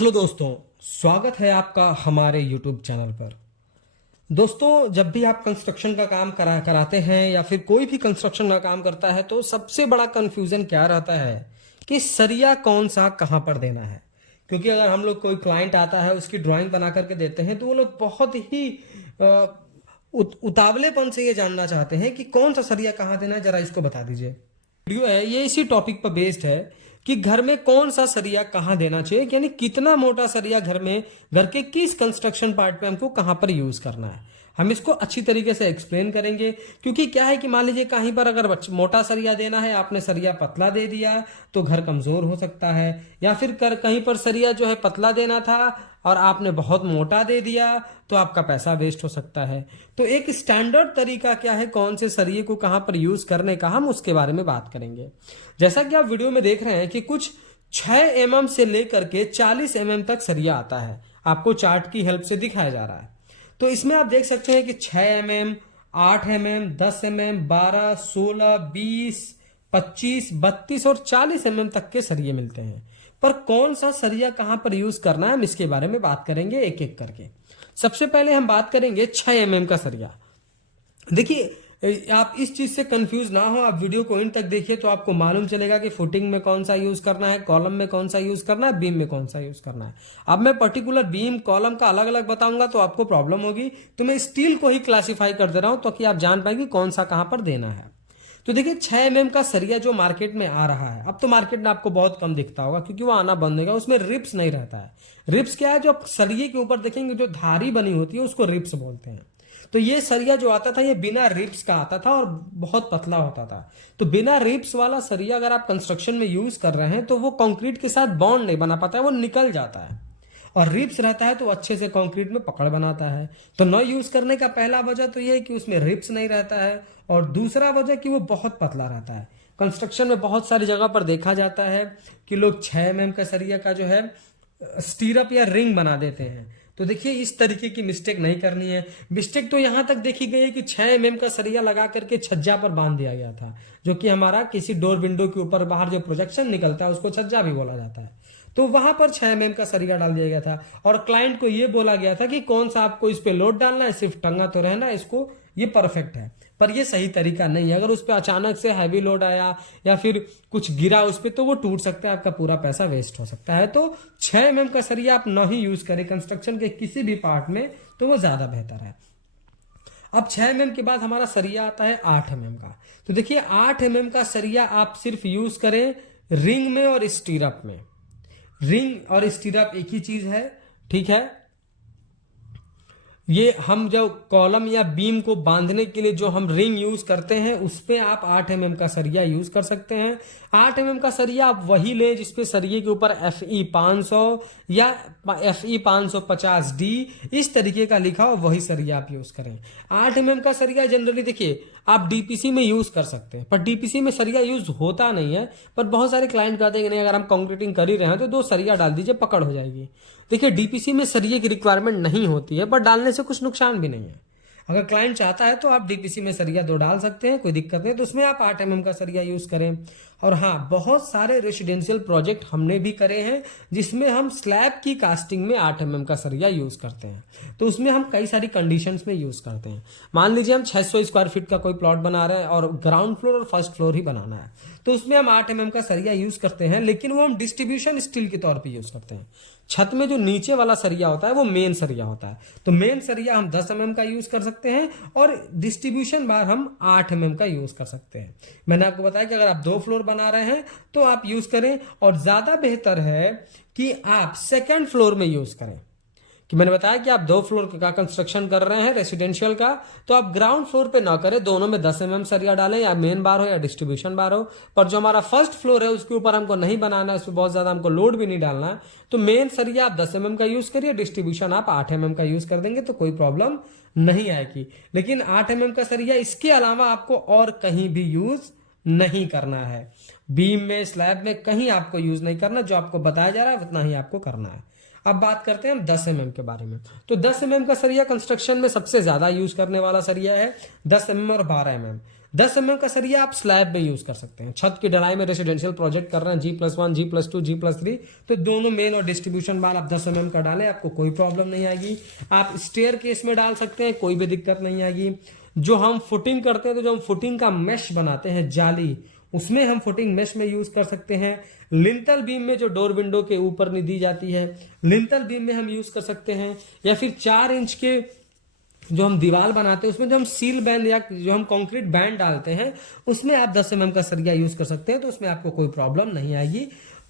Hello दोस्तों, स्वागत है आपका हमारे YouTube चैनल पर। दोस्तों, जब भी आप कंस्ट्रक्शन का काम कराते हैं या फिर कोई भी कंस्ट्रक्शन का काम करता है तो सबसे बड़ा कंफ्यूजन क्या रहता है कि सरिया कौन सा कहाँ पर देना है। क्योंकि अगर हम लोग कोई क्लाइंट आता है उसकी ड्राइंग बना करके देते हैं तो वो लोग बहुत ही उतावलेपन से ये जानना चाहते हैं कि कौन सा सरिया कहाँ देना है, जरा इसको बता दीजिए। वीडियो है ये इसी टॉपिक पर बेस्ड है कि घर में कौन सा सरिया कहाँ देना चाहिए, यानी कितना मोटा सरिया घर के किस कंस्ट्रक्शन पार्ट में हमको कहाँ पर यूज करना है। हम इसको अच्छी तरीके से एक्सप्लेन करेंगे। क्योंकि क्या है कि मान लीजिए कहीं पर अगर मोटा सरिया देना है, आपने सरिया पतला दे दिया तो घर कमजोर हो सकता है, या फिर कहीं पर सरिया जो है पतला देना था और आपने बहुत मोटा दे दिया तो आपका पैसा वेस्ट हो सकता है। तो एक स्टैंडर्ड तरीका क्या है कौन से सरिये को कहां पर यूज करने का, हम उसके बारे में बात करेंगे। जैसा कि आप वीडियो में देख रहे हैं कि कुछ 6 mm से लेकर के 40 mm तक सरिया आता है, आपको चार्ट की हेल्प से दिखाया जा रहा है। तो इसमें आप देख सकते हैं कि 6 mm, 8 mm, 10 mm, 12, 16, 20, 25, 32 और 40 mm तक के सरिये मिलते हैं। पर कौन सा सरिया कहां पर यूज करना है, हम इसके बारे में बात करेंगे एक एक करके। सबसे पहले हम बात करेंगे 6 mm का सरिया। देखिए, आप इस चीज से कंफ्यूज ना हो, आप वीडियो को इन तक देखिए तो आपको मालूम चलेगा कि फुटिंग में कौन सा यूज करना है, कॉलम में कौन सा यूज करना है, बीम में कौन सा यूज करना है। अब मैं पर्टिकुलर बीम कॉलम का अलग अलग बताऊंगा तो आपको प्रॉब्लम होगी, तो मैं स्टील को ही क्लासिफाई कर दे रहा हूं ताकि आप जान पाएंगे कौन सा कहां पर देना है। तो देखिए, 6 mm का सरिया जो मार्केट में आ रहा है, अब तो मार्केट में आपको बहुत कम दिखता होगा क्योंकि वो आना बंद हो गया। उसमें रिप्स नहीं रहता है। रिप्स क्या है, जो आप सरिये के ऊपर देखेंगे जो धारी बनी होती है उसको रिप्स बोलते हैं। तो ये सरिया जो आता था ये बिना रिप्स का आता था और बहुत पतला होता था। तो बिना रिप्स वाला सरिया अगर आप कंस्ट्रक्शन में यूज कर रहे हैं तो वो कंक्रीट के साथ बॉन्ड नहीं बना पाता है, वो निकल जाता है। और रिप्स रहता है तो अच्छे से कंक्रीट में पकड़ बनाता है। तो न यूज करने का पहला वजह तो ये है कि उसमें रिप्स नहीं रहता है, और दूसरा वजह कि वो बहुत पतला रहता है। कंस्ट्रक्शन में बहुत सारी जगह पर देखा जाता है कि लोग 6 mm का सरिया का जो है स्टीरअप या रिंग बना देते हैं। तो देखिए, इस तरीके की मिस्टेक नहीं करनी है। मिस्टेक तो यहां तक देखी गई है कि 6 mm का सरिया लगा करके छज्जा पर बांध दिया गया था, जो कि हमारा किसी डोर विंडो के ऊपर बाहर जो प्रोजेक्शन निकलता है उसको छज्जा भी बोला जाता है। तो वहां पर 6 mm का सरिया डाल दिया गया था और क्लाइंट को यह बोला गया था कि कौन सा आपको इस पे लोड डालना है, सिर्फ टंगा तो रहना है इसको, ये परफेक्ट है। पर ये सही तरीका नहीं है। अगर उस पर अचानक से हैवी लोड आया या फिर कुछ गिरा उस पर तो वो टूट सकता है, आपका पूरा पैसा वेस्ट हो सकता है। तो 6 mm का सरिया आप ना ही यूज करें कंस्ट्रक्शन के किसी भी पार्ट में, तो वो ज्यादा बेहतर है। अब 6 mm के बाद हमारा सरिया आता है 8 mm का। तो देखिए, 8 mm का सरिया आप सिर्फ यूज करें रिंग में और स्टीरअप में। रिंग और स्टीरअप एक ही चीज है, ठीक है। ये हम जब कॉलम या बीम को बांधने के लिए जो हम रिंग यूज करते हैं उस पे आप 8 mm का सरिया यूज कर सकते हैं। 8 mm का सरिया आप वही लें जिसपे सरिये के ऊपर FE 500 या FE 550D इस तरीके का लिखा हो, वही सरिया आप यूज करें। 8 mm का सरिया जनरली देखिए आप डीपीसी में यूज कर सकते हैं, पर डीपीसी में सरिया यूज होता नहीं है। पर बहुत सारे क्लाइंट कहते हैं कि नहीं, अगर हम कंक्रीटिंग कर ही रहे हैं तो 2 सरिया डाल दीजिए, पकड़ हो जाएगी। देखिए, डीपीसी में सरिये की रिक्वायरमेंट नहीं होती है, पर डालने से कुछ नुकसान भी नहीं है। अगर क्लाइंट चाहता है तो आप डीपीसी में सरिया 2 डाल सकते हैं, कोई दिक्कत नहीं। तो उसमें आप 8 mm का सरिया यूज करें। और हाँ, बहुत सारे रेसिडेंशियल प्रोजेक्ट हमने भी करे हैं जिसमें हम स्लैब की कास्टिंग में 8 mm का सरिया यूज करते हैं। तो उसमें हम कई सारी कंडीशंस में यूज करते हैं। मान लीजिए हम 600 स्क्वायर फीट का कोई प्लॉट बना रहे हैं और ग्राउंड फ्लोर और फर्स्ट फ्लोर ही बनाना है, तो उसमें हम 8 mm का सरिया यूज करते हैं, लेकिन वो हम डिस्ट्रीब्यूशन स्टील के तौर पर यूज करते हैं। छत में जो नीचे वाला सरिया होता है वो मेन सरिया होता है। तो मेन सरिया हम 10 mm का यूज कर सकते हैं और डिस्ट्रीब्यूशन बार हम 8 mm का यूज कर सकते हैं। मैंने आपको बताया कि अगर आप 2 फ्लोर बना रहे हैं तो आप यूज करें, और ज्यादा बेहतर है कि आप सेकंड फ्लोर में यूज करें। कि मैंने बताया कि आप 2 फ्लोर का कंस्ट्रक्शन कर रहे हैं रेसिडेंशियल का, तो आप ग्राउंड फ्लोर पे ना करें, दोनों में 10 mm सरिया डालें, या मेन बार हो या डिस्ट्रीब्यूशन बार हो। पर जो हमारा फर्स्ट फ्लोर है उसके ऊपर हमको नहीं बनाना है, उस पर बहुत ज्यादा हमको लोड भी नहीं डालना है, तो मेन सरिया आप 10 mm का यूज करिए, डिस्ट्रीब्यूशन आप 8 mm का यूज कर देंगे तो कोई प्रॉब्लम नहीं आएगी। लेकिन 8 mm का सरिया इसके अलावा आपको और कहीं भी यूज नहीं करना है। बीम में, स्लैब में कहीं आपको यूज नहीं करना, जो आपको बताया जा रहा है उतना ही आपको करना है। अब बात करते हैं हम 10 mm के बारे में। तो 10 mm का सरिया कंस्ट्रक्शन में सबसे ज्यादा यूज करने वाला सरिया है 10 mm और 12 mm। 10 mm का सरिया आप स्लैब में यूज कर सकते हैं। छत की ढलाई में रेसिडेंशियल प्रोजेक्ट कर रहे हैं, G+1, G+2, G+3, तो दोनों मेन और डिस्ट्रीब्यूशन बार आप 10 mm का डालें, आपको कोई प्रॉब्लम नहीं आएगी। आप स्टेयर केस में डाल सकते हैं, कोई भी दिक्कत नहीं आएगी। जो हम फुटिंग करते हैं, तो जो हम फुटिंग का मेश बनाते हैं जाली, उसमें हम फुटिंग मेश में यूज कर सकते हैं। लिंटल बीम में जो डोर विंडो के ऊपर दी जाती है, लिंटल बीम में हम यूज कर सकते हैं। या फिर 4 इंच के जो हम दीवार बनाते हैं, उसमें जो हम सील बैंड या जो हम कंक्रीट बैंड डालते हैं, उसमें आप 10 mm का सरिया यूज कर सकते हैं, तो उसमें आपको कोई प्रॉब्लम नहीं आएगी।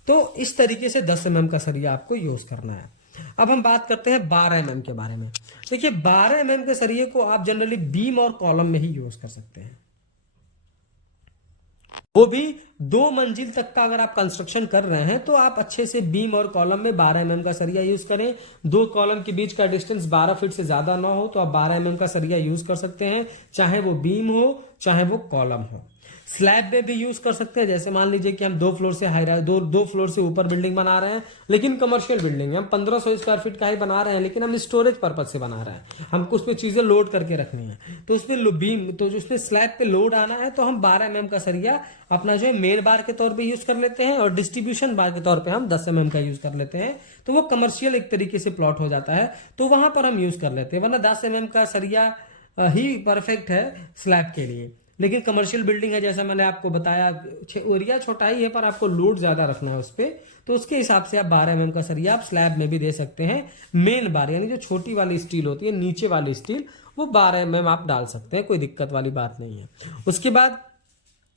तो इस तरीके से 10 mm का सरिया आपको यूज करना है। अब हम बात करते हैं 12 mm के बारे में। देखिए 12 mm के सरिये को आप जनरली बीम और कॉलम में ही यूज कर सकते हैं, वो भी 2 मंजिल तक का अगर आप कंस्ट्रक्शन कर रहे हैं तो आप अच्छे से बीम और कॉलम में 12 mm का सरिया यूज करें। 2 कॉलम के बीच का डिस्टेंस 12 फीट से ज्यादा ना हो तो आप 12 mm का सरिया यूज कर सकते हैं, चाहे वो बीम हो चाहे वो कॉलम हो। स्लैब में भी यूज कर सकते हैं, जैसे मान लीजिए कि हम 2 फ्लोर से दो फ्लोर से ऊपर बिल्डिंग बना रहे हैं, लेकिन कमर्शियल बिल्डिंग है, हम 1500 स्क्वायर फीट का ही बना रहे हैं, लेकिन हम स्टोरेज पर्पज से बना रहे हैं, हमको उसमें चीजें लोड करके रखनी है, तो उसमें बीम तो उसमें स्लैब पे लोड आना है, तो हम 12 mm का सरिया अपना जो है मेन बार के तौर पे यूज कर लेते हैं, और डिस्ट्रीब्यूशन बार के तौर पे हम 10 mm का यूज कर लेते हैं, तो वो कमर्शियल एक तरीके से प्लॉट हो जाता है, तो वहां पर हम यूज कर लेते हैं। वरना 10 mm का सरिया ही परफेक्ट है स्लैब के लिए, लेकिन कमर्शियल बिल्डिंग है, जैसा मैंने आपको बताया, एरिया छोटा ही है पर आपको लोड ज्यादा रखना है उस पर, तो उसके हिसाब से आप 12 mm का सरिया आप स्लैब में भी दे सकते हैं। मेन बार यानी जो छोटी वाली स्टील होती है, नीचे वाली स्टील, वो 12 mm आप डाल सकते हैं, कोई दिक्कत वाली बात नहीं है। उसके बाद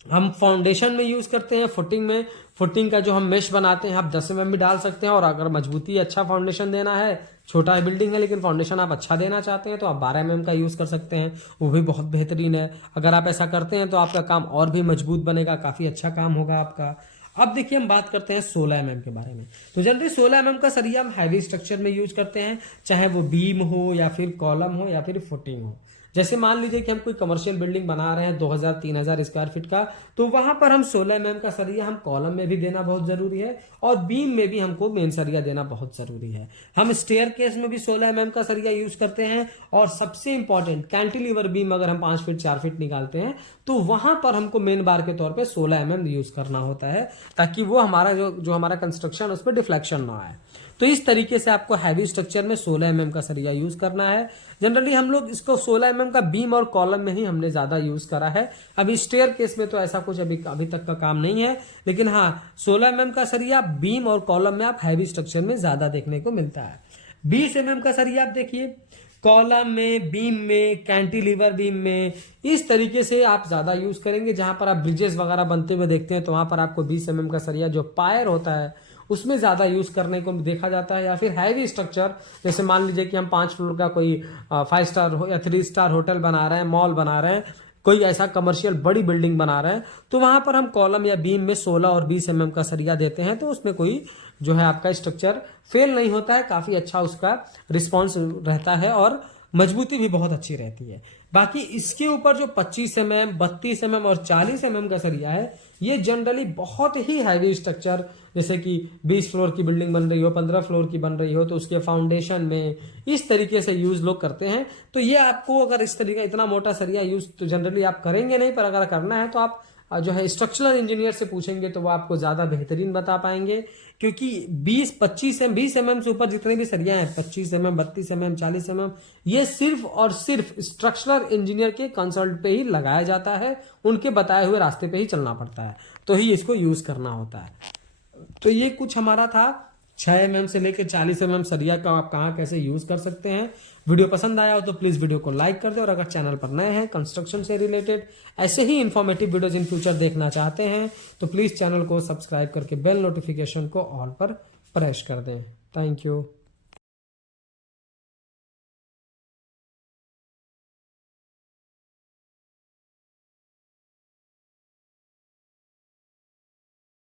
हम फाउंडेशन में यूज करते हैं, फुटिंग में, फुटिंग का जो हम मेश बनाते हैं आप 10 mm भी डाल सकते हैं, और अगर मजबूती अच्छा फाउंडेशन देना है, छोटा बिल्डिंग है लेकिन फाउंडेशन आप अच्छा देना चाहते हैं, तो आप 12 mm का यूज कर सकते हैं, वो भी बहुत बेहतरीन है। अगर आप ऐसा करते हैं तो आपका काम और भी मजबूत बनेगा, काफी अच्छा काम होगा आपका। अब देखिए हम बात करते हैं 16 mm के बारे में। तो जनरली 16 mm का सरिया हम हैवी स्ट्रक्चर में यूज करते हैं, चाहे वो बीम हो या फिर कॉलम हो या फिर फुटिंग हो। जैसे मान लीजिए कि हम कोई कमर्शियल बिल्डिंग बना रहे हैं 2000-3000 स्क्वायर फीट का, तो वहां पर हम 16 mm का सरिया हम कॉलम में भी देना बहुत जरूरी है, और बीम में भी हमको मेन सरिया देना बहुत जरूरी है। हम स्टेयर केस में भी 16 mm का सरिया यूज करते हैं, और सबसे इंपॉर्टेंट कैंटिलीवर बीम अगर हम 5 फीट 4 फीट निकालते हैं, तो वहां पर हमको मेन बार के तौर पर 16 mm यूज करना होता है, ताकि वो हमारा जो हमारा कंस्ट्रक्शन उसमें डिफ्लेक्शन ना आए। तो इस तरीके से आपको हैवी स्ट्रक्चर में 16 mm का सरिया यूज करना है। जनरली हम लोग इसको 16 mm का बीम और कॉलम में ही हमने ज्यादा यूज करा है। अभी स्टेयर केस में तो ऐसा कुछ अभी तक का काम नहीं है, लेकिन हाँ 16 mm का सरिया बीम और कॉलम में आप हैवी स्ट्रक्चर में ज्यादा देखने को मिलता है। 20 mm का सरिया आप देखिए कॉलम में, बीम में, कैंटिलीवर बीम में, इस तरीके से आप ज्यादा यूज करेंगे। जहां पर आप ब्रिजेस वगैरह बनते हुए देखते हैं तो वहां पर आपको 20 mm का सरिया जो पायर होता है उसमें ज्यादा यूज करने को देखा जाता है। या फिर हैवी स्ट्रक्चर, जैसे मान लीजिए कि हम 5 फ्लोर का कोई 5 स्टार या 3 स्टार होटल बना रहे हैं, मॉल बना रहे हैं, कोई ऐसा कमर्शियल बड़ी बिल्डिंग बना रहे हैं, तो वहां पर हम कॉलम या बीम में 16 और 20 mm का सरिया देते हैं, तो उसमें कोई जो है आपका स्ट्रक्चर फेल नहीं होता है, काफी अच्छा उसका रिस्पॉन्स रहता है और मजबूती भी बहुत अच्छी रहती है। बाकी इसके ऊपर जो 25 mm, 32 mm और 40 mm का सरिया है, ये जनरली बहुत ही हैवी स्ट्रक्चर, जैसे कि 20 फ्लोर की बिल्डिंग बन रही हो, 15 फ्लोर की बन रही हो, तो उसके फाउंडेशन में इस तरीके से यूज लोग करते हैं। तो ये आपको अगर इस तरीके इतना मोटा सरिया यूज तो जनरली आप करेंगे नहीं, पर अगर करना है तो आप जो है स्ट्रक्चरल इंजीनियर से पूछेंगे तो वो आपको ज्यादा बेहतरीन बता पाएंगे, क्योंकि 20 mm से ऊपर जितने भी सरिया हैं, 25 mm, 32 mm, 40 mm, ये सिर्फ और सिर्फ स्ट्रक्चरल इंजीनियर के कंसल्ट पे ही लगाया जाता है, उनके बताए हुए रास्ते पे ही चलना पड़ता है, तो ही इसको यूज करना होता है। तो ये कुछ हमारा था 6 mm से लेकर 40 mm सरिया का आप कहाँ कैसे यूज कर सकते हैं। वीडियो पसंद आया हो तो प्लीज वीडियो को लाइक कर दे, और अगर चैनल पर नए हैं कंस्ट्रक्शन से रिलेटेड ऐसे ही इंफॉर्मेटिव वीडियोज इन फ्यूचर देखना चाहते हैं तो प्लीज चैनल को सब्सक्राइब करके बेल नोटिफिकेशन को ऑल पर प्रेस कर दें। Thank you.